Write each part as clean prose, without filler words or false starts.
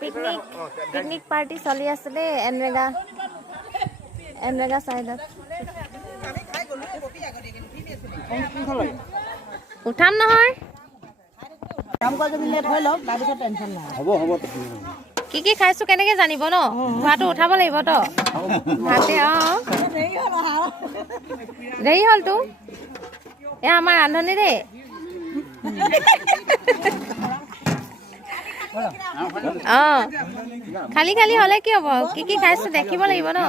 Picnic party চলি আছে দেই এনৰেগা চাইডত উঠাম নহয় কি খাইছো কেনেকে জানিব ন খোৱাটো উঠাব লাগিব তো ভাতে দেৰি হ'লতো এয়া আমাৰ ৰান্ধনি দেই খালি খালি হলে কি হ'ব কি খাইছো দেখিব লাগিব ন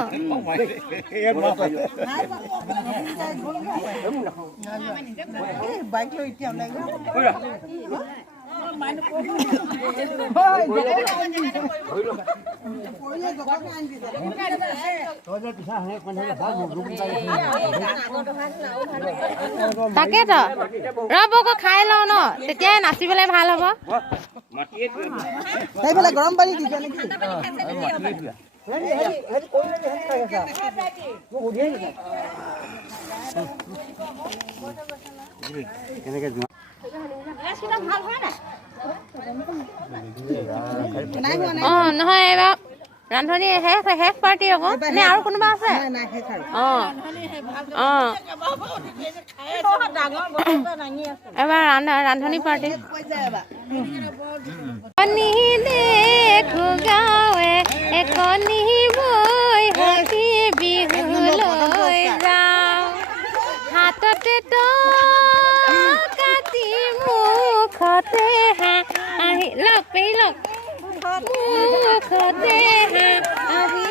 তাকেতো ৰ'ব আকৌ খাই লওঁ ন তেতিয়াই নাচিবলৈ ভাল হ'ব গৰম পানী দিছে নেকি নহয় এইবাৰ ৰান্ধনি শেষ পাৰ্টি আকৌ নে আৰু কোনোবা আছে এবাৰ ৰান্ধনি পাৰ্টি কণী দেখো গাঁৱে কণী বৈ হাতী বিহুলৈ যাওঁ হাততে কাটি মুখতে হাঁহি লওক পেহী লওক মুখতে হাঁহি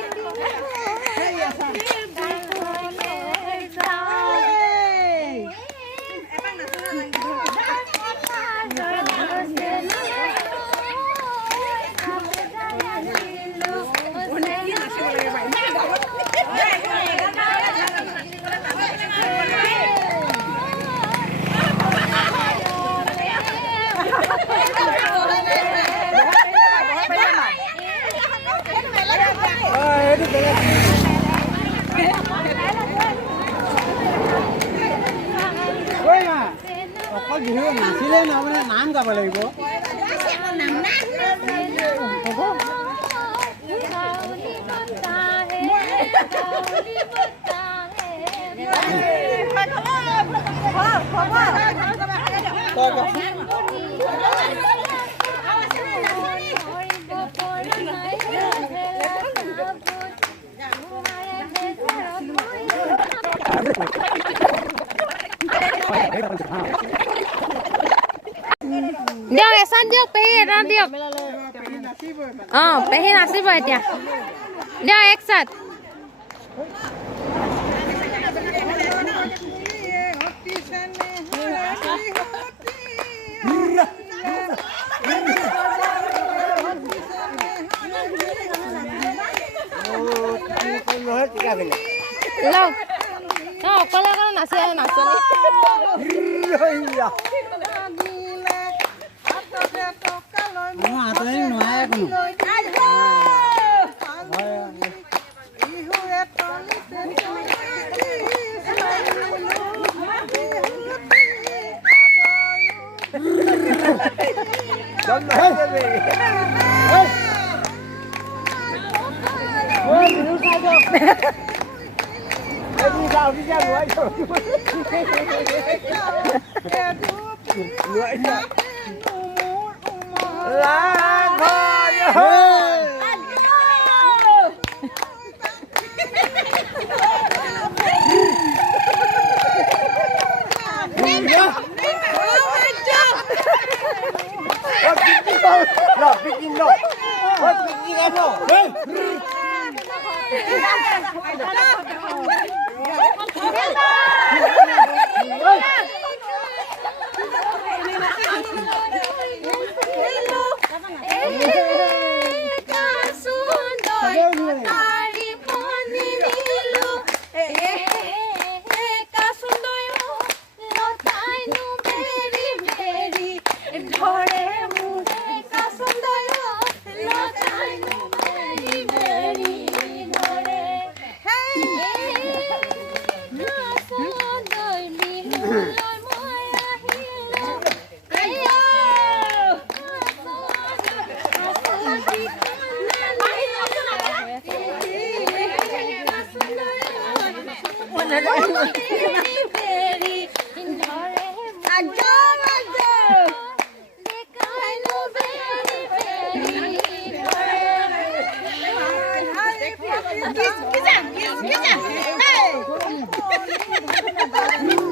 বিহু নাচিলে নহ'লে নাম গাব লাগিব দিয়ক এচান দিয়ক পেহী এটা দিয়ক পেহী নাচিব এতিয়া দিয়ক এক চাট লওক অকলে অকলে নাচি নাচনি Gis, gis, gis, gis. Hey.